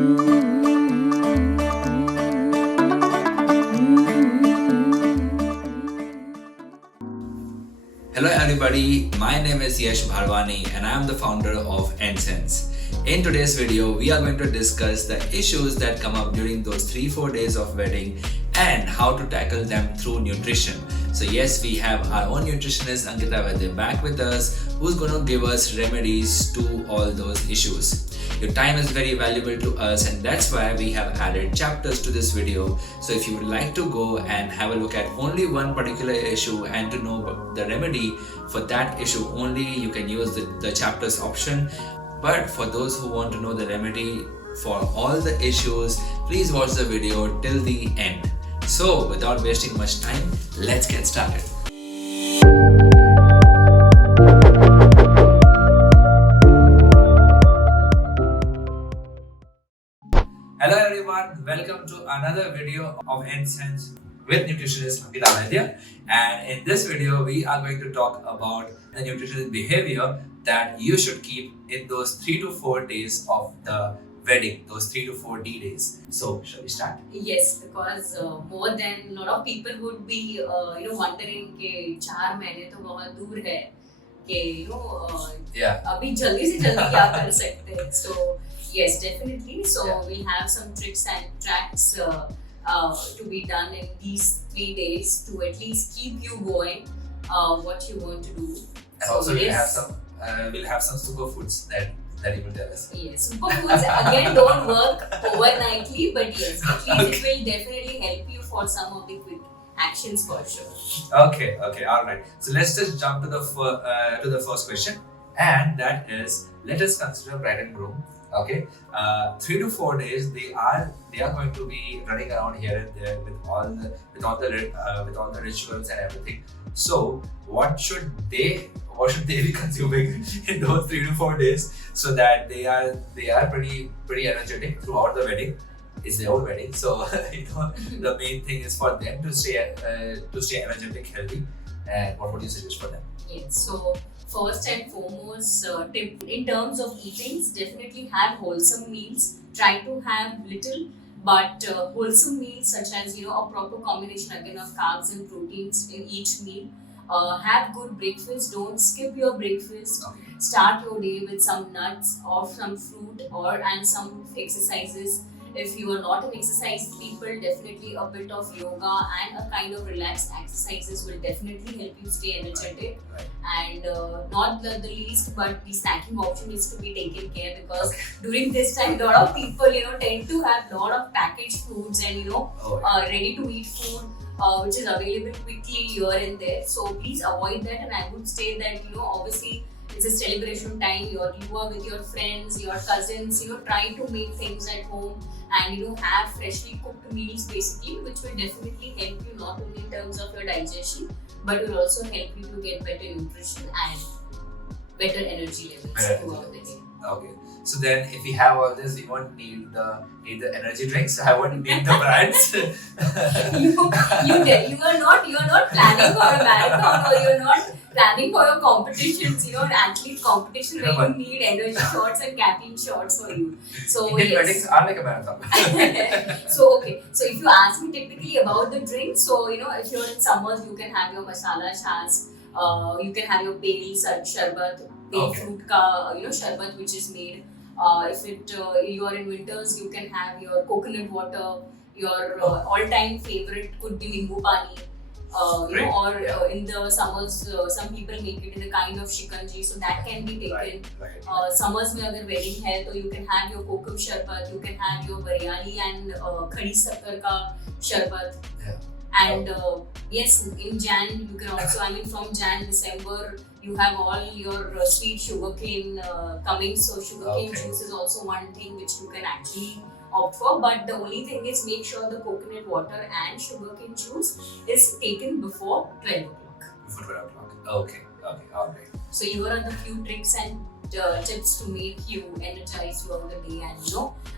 Hello everybody, my name is Bharwani and I am the founder of Nth Sense. In today's video, we are going to discuss the issues that come up during those 3-4 days of wedding and how to tackle them through nutrition. So yes, we have our own nutritionist Ankita Vaidya back with us, who's going to give us remedies to all those issues. Your time is very valuable to us and that's why we have added chapters to this video. So if you would like to go and have a look at only one particular issue and to know the remedy for that issue only, you can use the chapters option. But for those who want to know the remedy for all the issues, please watch the video till the end. So without wasting much time, let's get started. Hello everyone, welcome to another video of Nth Sense with nutritionist Ankita Vaidya. And in this video, we are going to talk about the nutritional behavior that you should keep in those 3 to 4 days of the wedding, those 3 to 4 D days. So, shall we start? Yes, because more than a lot of people would be, wondering कि 4 महीने तो बहुत दूर है कि अभी जल्दी से जल्दी क्या कर सकते हैं. So yes, definitely. So we'll have some tricks and tracks to be done in these 3 days to at least keep you going. What you want to do. And so also we'll have some superfoods that you will tell us. Yes, superfoods again don't work overnightly, but yes, at least it will definitely help you for some of the quick actions for sure. Okay, all right. So let's just jump to the first question, and that is, let us consider bride and groom. Okay, 3 to 4 days they are going to be running around here and there with all the rituals and everything. So what should they be consuming in those 3 to 4 days so that they are pretty energetic throughout the wedding? It's their own wedding, so the main thing is for them to stay energetic, healthy. And what would you suggest for them? Yes, so first and foremost tip in terms of eatings, definitely have wholesome meals. Try to have little but wholesome meals, such as a proper combination again of carbs and proteins in each meal. Have good breakfast. Don't skip your breakfast. Okay. Start your day with some nuts or some fruit and some exercises. If you are not an exercise people, definitely a bit of yoga and a kind of relaxed exercises will definitely help you stay energetic. Right. And not the least, but the snacking option is to be taken care, because during this time a lot of people tend to have a lot of packaged foods and ready to eat food which is available quickly here and there. So please avoid that, and I would say that obviously it's a celebration time. You are with your friends, your cousins. Try to make things at home and have freshly cooked meals basically, which will definitely help you not only in terms of your digestion, but will also help you to get better nutrition and better energy levels throughout the day. Okay, so then if we have all this, we won't need the energy drinks. I won't need the brands. you are not planning for a marathon, or you're not planning for your competitions. Athlete competition where you need energy shots and caffeine shots for you. So Indian weddings are like a marathon. So if you ask me typically about the drinks, so if you're in summers, you can have your masala chas. You can have your pale sharbat, pale fruit ka sharbat which is made. If you are in winters, you can have your coconut water. Your all-time favorite could be nimbu pani. In the summers, some people make it in a kind of shikanji, so that can be taken. Right. Summers mein agar wedding hai, so you can have your kokum sharbat, you can have your biryani and khadi sakkar ka sharbat. Yeah. And yes, in Jan you can also, from Jan, December, you have all your sweet sugarcane coming. So sugarcane juice is also one thing which you can actually opt for. But the only thing is, make sure the coconut water and sugarcane juice is taken before 12 o'clock. Before 12 o'clock. Okay, alright. So here are the few tricks and tips to make you energized throughout the day, and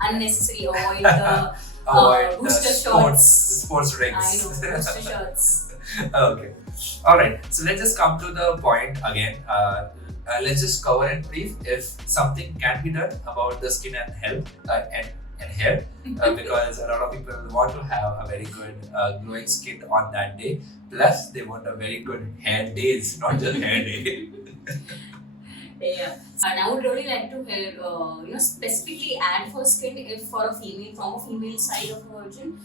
unnecessary avoid the booster shots. Sports drinks. I know, booster shots. Okay. Alright. So let's just come to the point again. Let's just cover in brief if something can be done about the skin and health and and hair because a lot of people want to have a very good glowing skin on that day. Plus, they want a very good hair days, not just hair day. Yeah. And I would really like to hear, specifically add for skin if for a female, from a female side of a virgin,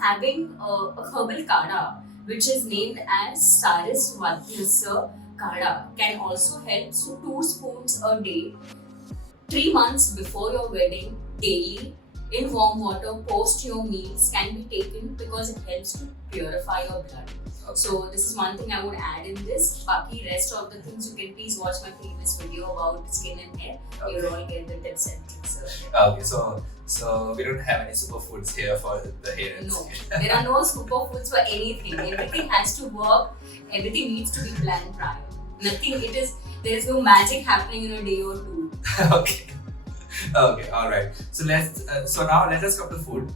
having a herbal kada, which is named as Saris Vadyasya kada, can also help. So, 2 spoons a day, 3 months before your wedding, daily, in warm water, post your meals can be taken because it helps to purify your blood. So this is one thing I would add in this. Baki rest of the things you can please watch my previous video about skin and hair. Okay. You'll all get the tips and tricks. Okay, so we don't have any superfoods here for the hair and No, skin. there are no superfoods for anything. Everything has to work. Everything needs to be planned prior. Nothing. There is no magic happening in a day or two. Okay. Okay. All right. So now let us come to food.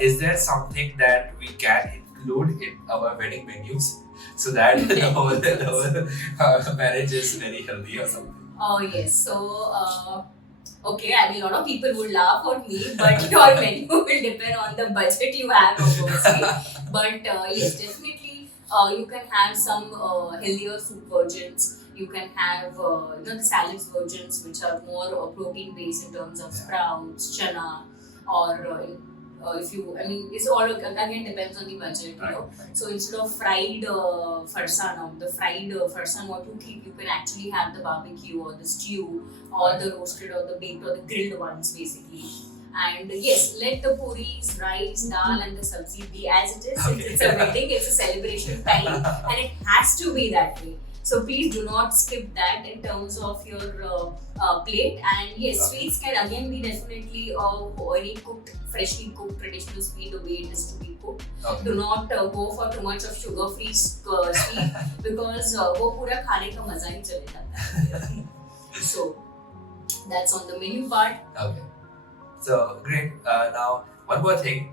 Is there something that we can include in our wedding menus so that the whole marriage is very healthy or something? Oh yes. So okay, I mean a lot of people would laugh at me, but your menu will depend on the budget you have, obviously. But yes, definitely you can have some healthier soup versions. You can have the salads versions, which are more protein based in terms of sprouts, chana, or it's all again depends on the budget, Right. So instead of fried farsan, the fried farsan, what you keep, you can actually have the barbecue or the stew or the roasted or the baked or the grilled ones, basically. And yes, let the puris, rice, dal, and the sabzi be as it is. Okay. It's a wedding, it's a celebration time, and it has to be that way. So please do not skip that in terms of your plate. And yes, sweets can again be definitely very cooked, freshly cooked traditional sweet the way it is to be cooked. Okay. Do not go for too much of sugar-free sweet because वो पूरा खाने का मजा ही चले जाता है. So that's on the menu part. Okay. So great. Now one more thing.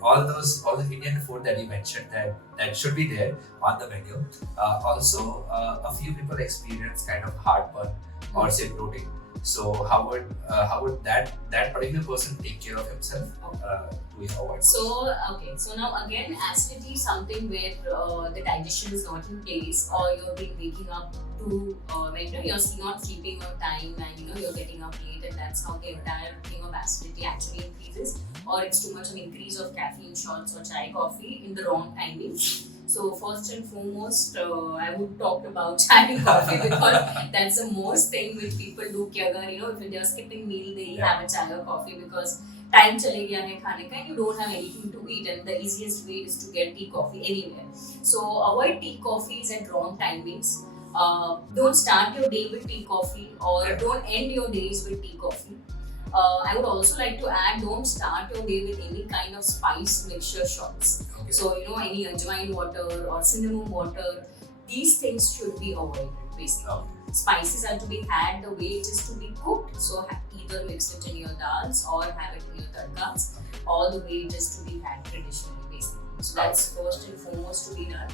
All the Indian food that you mentioned that should be there on the menu. Also, a few people experience kind of heartburn or say bloating. So how would that particular person take care of himself to avoid? So now again, acidity is something where the digestion is not in place, or you've been waking up to when you're not sleeping on time, and you're getting up late, and that's how the entire thing of acidity actually increases, or it's too much of increase of caffeine shots or chai coffee in the wrong timing. So first and foremost, I would talk about chai and coffee because that's the most thing which people do. कि अगर if they're skipping meal, they have a chai or coffee because time चले गया है खाने का and you don't have anything to eat, and the easiest way is to get tea coffee anywhere. So avoid tea coffees at wrong timings. Don't start your day with tea coffee, or don't end your days with tea coffee. I would also like to add, don't start your day with any kind of spice mixture shots. Okay. So, any ajwain water or cinnamon water, these things should be avoided, basically. Okay. Spices are to be had the way it is to be cooked. So, either mix it in your dals or have it in your tadkas, or the way it is to be had traditionally, basically. So, that's first and foremost to be done.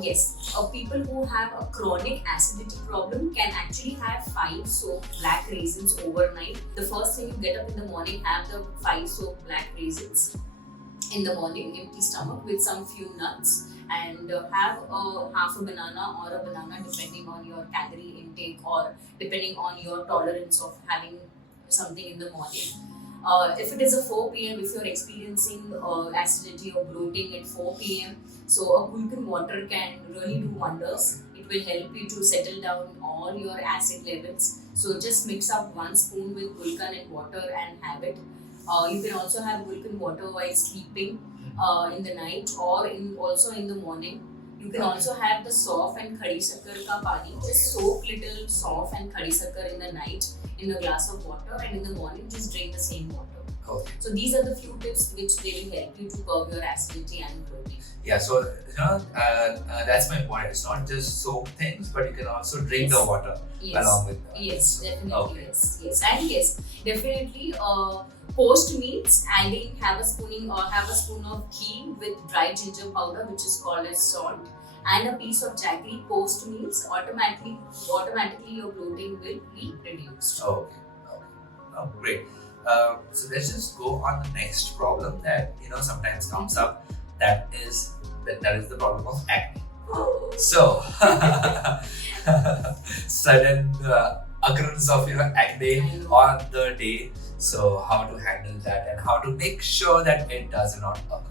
Yes, people who have a chronic acidity problem can actually have 5 soaked black raisins overnight. The first thing you get up in the morning, have the 5 soaked black raisins in the morning, empty stomach, with some few nuts, and have half a banana or a banana depending on your calorie intake or depending on your tolerance of having something in the morning. If it is a 4 p.m., if you're experiencing acidity or bloating at 4 p.m., so a gulkan water can really do wonders. It will help you to settle down all your acid levels. So just mix up 1 spoon with gulkan and water and have it. You can also have gulkan water while sleeping in the night or also in the morning. You can also have the sauf and khadi sakkar ka pani. Just soak little sauf and khadi sakkar in the night in a glass of water, and in the morning just drink the same water. Okay. So these are the few tips which they will help you to curb your acidity and bloating. Yeah, so that's my point. It's not just soak things, but you can also drink the water along with that. Yes, definitely. Okay. Yes, and yes, definitely. Post meals, adding have a spoon of ghee with dry ginger powder, which is called as salt, and a piece of jaggery post meals. Automatically your bloating will be reduced. Okay. Oh, great. So let's just go on the next problem that sometimes comes up. That is the problem of acne. So sudden occurrence of acne on the day. So how to handle that and how to make sure that it does not occur.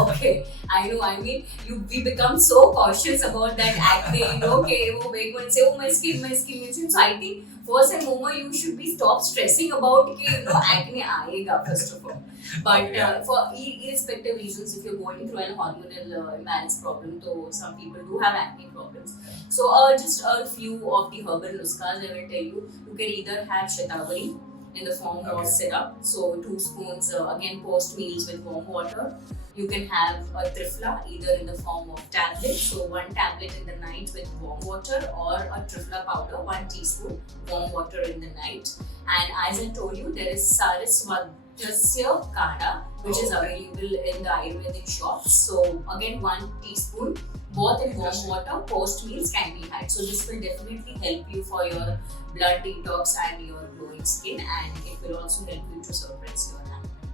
Okay, I know. I mean, we become so cautious about that acne. Okay, make one say, oh my skin, my skin. So I think first and foremost, you should be stop stressing about acne aayega first of all. But for irrespective reasons, if you're going through an hormonal imbalance problem, so some people do have acne problems. So just a few of the herbal nuskas I will tell you. You can either have shatavari in the form of syrup. So 2 spoons again post meals with warm water. You can have a trifla either in the form of tablets. So 1 tablet in the night with warm water, or a trifla powder, 1 teaspoon warm water in the night. And as I told you, there is Saraswatasya Kada, which is available in the Ayurvedic shops. So again 1 teaspoon both in warm water post meals can be had. So this will definitely help you for your blood detox and your glowing skin, and it will also help you to suppress your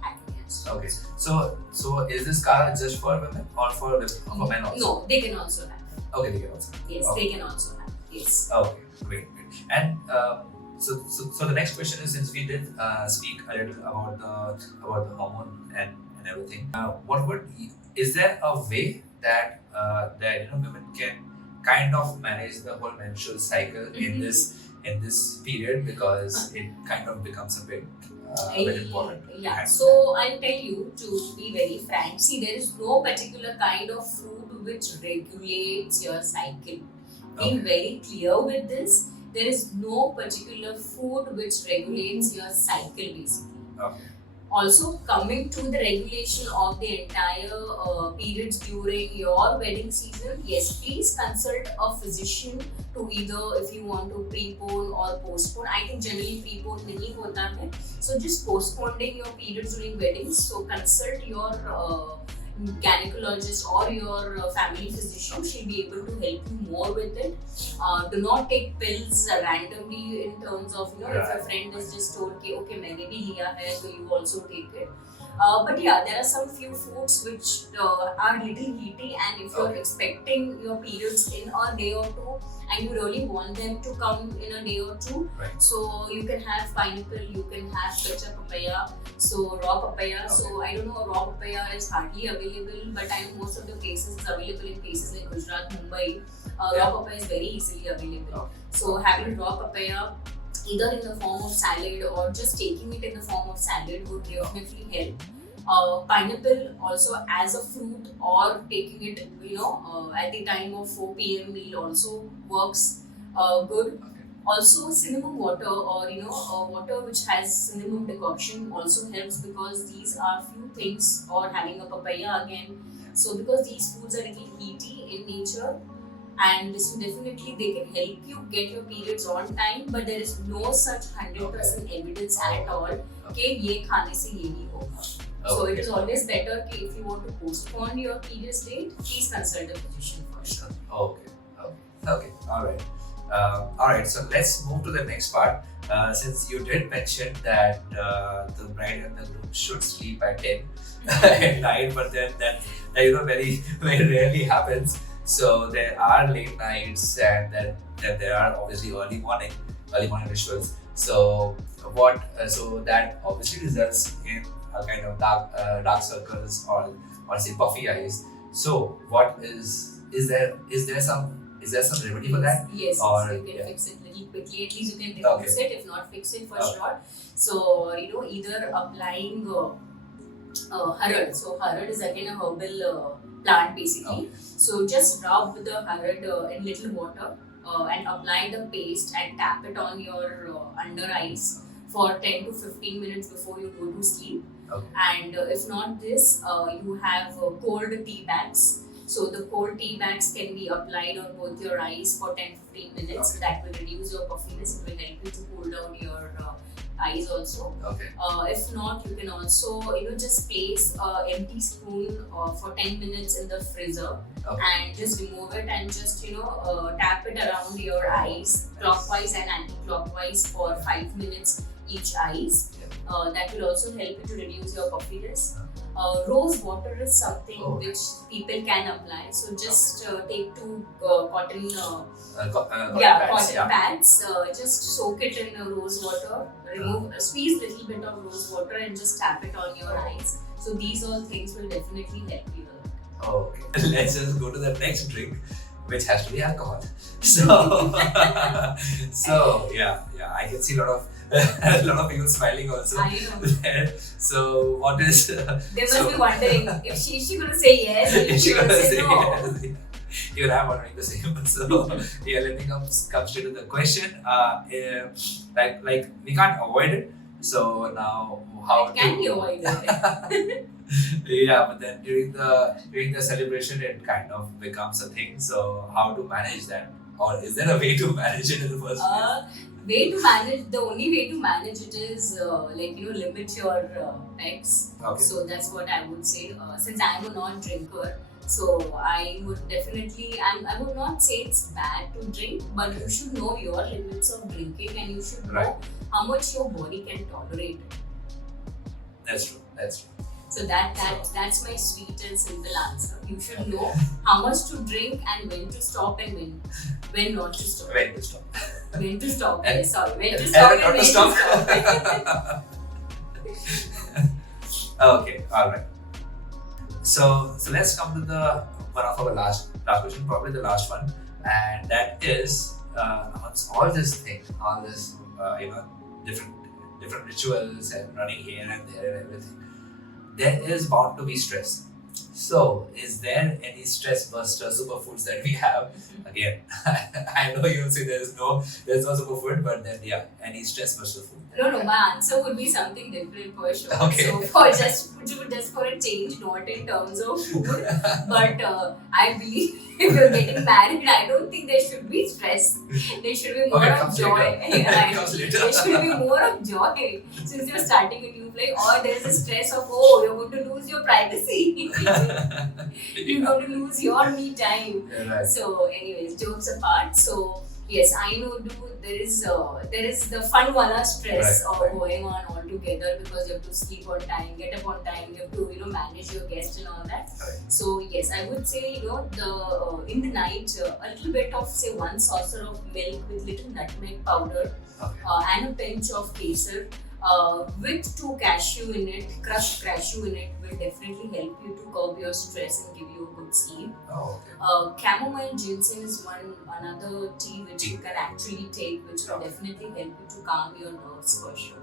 acne. Okay, so is this kara just for women or for men also? No, they can also have. Okay, they can also have. Yes, they can also have. Yes. Okay, great. And so the next question is, since we did speak a little about the hormone and everything, is there a way that women can kind of manage the whole menstrual cycle in this period, because it kind of becomes a bit important? Yeah, so I'll tell you, to be very frank, see, there is no particular kind of food which regulates your cycle. Being very clear with this, there is no particular food which regulates your cycle basically. Okay. Also, coming to the regulation of the entire periods during your wedding season, yes, please consult a physician to either, if you want to prepone or postpone. I think generally prepone nahi hota hai. So just postponing your periods during weddings. So consult your gynecologist or your family physician. She'll be able to help you more with it. Do not take pills randomly in terms of, if your friend is just told, okay, maine bhi liya hai, so you also take it. But yeah, there are some few foods which are little heaty, and if you're expecting your periods in a day or two, and you really want them to come in a day or two, so you can have pineapple, you can have kacha papaya, so raw papaya. So I don't know, raw papaya is hardly available, but I know most of the places it's available in places like Gujarat, Mumbai. Raw papaya is very easily available. So having raw papaya either in the form of salad or just taking it in the form of salad would definitely help. Pineapple also as a fruit, or taking it at the time of 4 p.m. meal also works good. Also cinnamon water, or water which has cinnamon decoction also helps, because these are few things, or having a papaya again. So because these foods are little heaty in nature, and this definitely they can help you get your periods on time, but there is no such 100% evidence at all कि ये खाने से ये नहीं होगा. So it is always better if you want to postpone your period date, please consult a physician first. Okay. All right. So let's move to the next part. Since you did mention that the bride and the groom should sleep at 10 at night, but then that very very rarely happens. So there are late nights, and then there are obviously early morning rituals. So that obviously results in a kind of dark circles or say puffy eyes. So what is there some remedy for that? Yes, or you can fix it little quickly. At least you can fix it, if not fix it for sure. So either applying harad. So harad is again a herbal plant basically. So just rub the harad in little water and apply the paste and tap it on your under eyes for 10 to 15 minutes before you go to sleep. And if not this, you have cold tea bags. So the cold tea bags can be applied on both your eyes for 10-15 minutes. That will reduce your puffiness. It will help you to cool down your eyes also. If not, you can also just place an empty spoon for 10 minutes in the freezer and just remove it and just tap it around your eyes clockwise and anti-clockwise for 5 minutes each eyes. That will also help you to reduce your puffiness. Rose water is something which people can apply. So just take two cotton pads. Just soak it in rose water. Squeeze little bit of rose water and just tap it on your eyes. So these all things will definitely help you. Okay, let's just go to the next drink, which has to be alcohol. So, yeah, I can see a lot of people smiling also. I know. So what is? They must be wondering if she gonna say yes, if she gonna say no. Yes. Even I'm wondering the same. So yeah, let me come straight to the question. Like we can't avoid it. So now how can we avoid it? Yeah, but then during the celebration, it kind of becomes a thing. So how to manage that, or is there a way to manage it in the first place? The only way to manage it is limit your pecs. Okay. So that's what I would say. Since I am a non-drinker, so I would definitely, I would not say it's bad to drink, but you should know your limits of drinking and you should know how much your body can tolerate. That's true. So that's my sweet and simple answer. You should know how much to drink and when to stop and when not to stop. When to stop. When to stop. When to stop and when to stop. Okay, all right. So let's come to the one of our last question, probably the last one, and that is all this different rituals and running here and there and everything. There is bound to be stress. So, is there any stress buster superfoods that we have? Again, I know you'll say there's no superfood, but then any stress buster food. No, my answer would be something different for sure. Okay. So for just for a change, not in terms of food, but I believe if you're getting married, I don't think there should be stress. There should be more of joy. There should be more of joy since you're starting a new place. Or there's a stress of you're going to lose your privacy. You're going to lose your me time. Right. So, anyways, jokes apart. So. Yes, I know. There is the fun wala stress going on all together because you have to sleep on time, get up on time, you have to manage your guests and all that. Right. So yes, I would say the in the night a little bit of say 1 saucer of milk with little nutmeg powder and a pinch of kesar with 2 cashew in it, crushed cashew in it will definitely help you to curb your stress and give you a good sleep. Chamomile ginseng is another tea which you can actually take, which will definitely help you to calm your nerves for sure.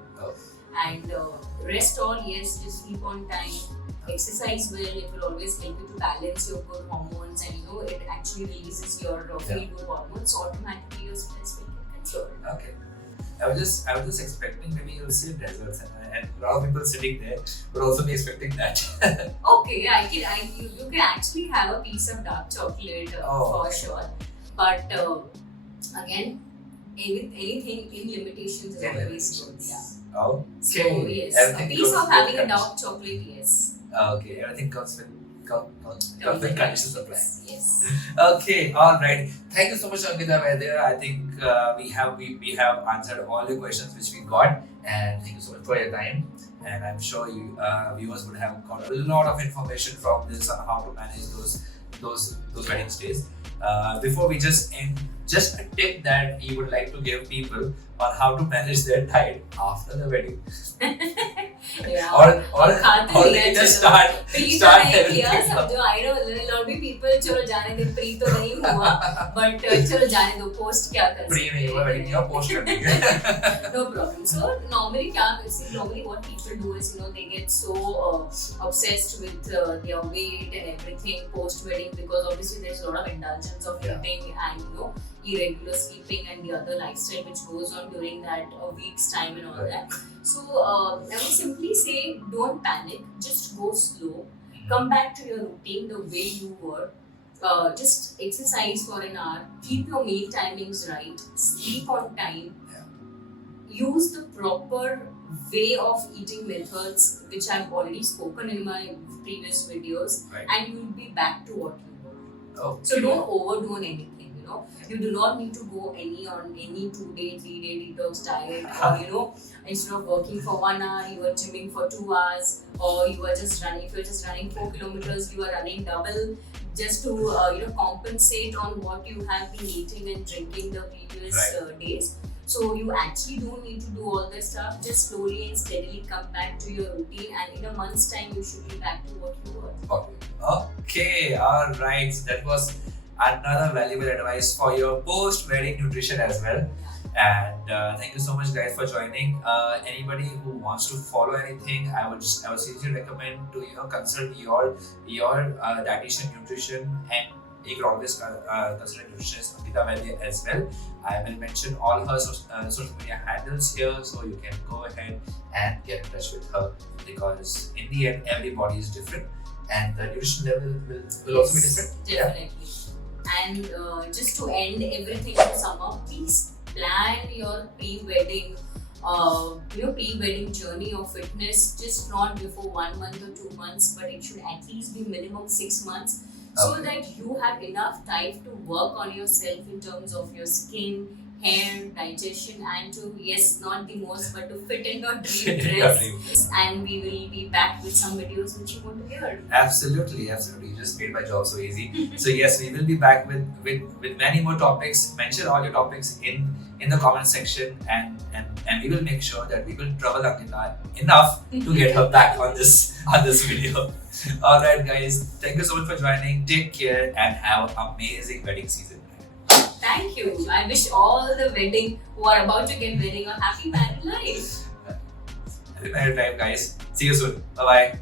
And rest all, yes, just sleep on time, exercise well. It will always help you to balance your good hormones, and it actually releases your feel-good hormones. So automatically your stress will get controlled. Okay. I was just expecting maybe you'll see desserts and a lot of people sitting there would also be expecting that. Okay, you can actually have a piece of dark chocolate for sure. But again, anything in limitations is always good. Yeah. Okay. So yes, a piece of having a dark chocolate, yes. Okay, everything comes with conditions apply. Yes. Okay, all right. Thank you so much, Ankita Vaidya. I think we have answered all the questions which we got, and thank you so much for your time. And I'm sure you viewers would have got a lot of information from this on how to manage those wedding stays. Before we just end, just a tip that you would like to give people on how to manage their diet after the wedding. or they can just start everything. I know there'll be people चलो जाने दे pre तो नहीं हुआ but चलो जाने दो post क्या कर pre नहीं हुआ wedding नहीं post कर देंगे. No problem. So normally what people do is they get so obsessed with their weight and everything post wedding because obviously there's a lot of indulgence of eating and irregular sleeping and the other lifestyle which goes on during that week's time and all that. So I would simply say don't panic, just go slow, come back to your routine the way you were, just exercise for an hour, keep your meal timings right, sleep on time, use the proper way of eating methods which I've already spoken in my previous videos and you'll be back to what you were. So don't overdo anything. You do not need to go on any 2-day, 3-day detox diet, or instead of working for 1 hour, you are gymming for 2 hours, or you are just running. If you're just running 4 kilometers, you are running double just to compensate on what you have been eating and drinking the previous days. So you actually don't need to do all that stuff. Just slowly and steadily come back to your routine, and in a month's time, you should be back to what you were. Okay, all right. That was another valuable advice for your post-wedding nutrition as well. And thank you so much, guys, for joining. Anybody who wants to follow anything, I would seriously recommend to consult your dietitian, nutrition, and you can always consider nutritionist Amrita Vaidya as well. I will mention all her social media handles here, so you can go ahead and get in touch with her, because in the end, everybody is different, and the nutrition level will also be different. Definitely. And just to end everything in summer, please plan your pre-wedding pre-wedding journey of fitness, just not before 1 month or 2 months, but it should at least be minimum 6 months, so that you have enough time to work on yourself in terms of your skin, hair, digestion, and to, yes, not the most, but to fit in your dream dress. And we will be back with some videos which you want to hear. Absolutely. You just made my job so easy. So yes, we will be back with many more topics. Mention all your topics in the comment section, and we will make sure that we will trouble enough to get her back on this video. All right, guys. Thank you so much for joining. Take care and have an amazing wedding season. Thank you. I wish all the who are about to get wedding a happy married life. Happy married life, guys. See you soon. Bye-bye.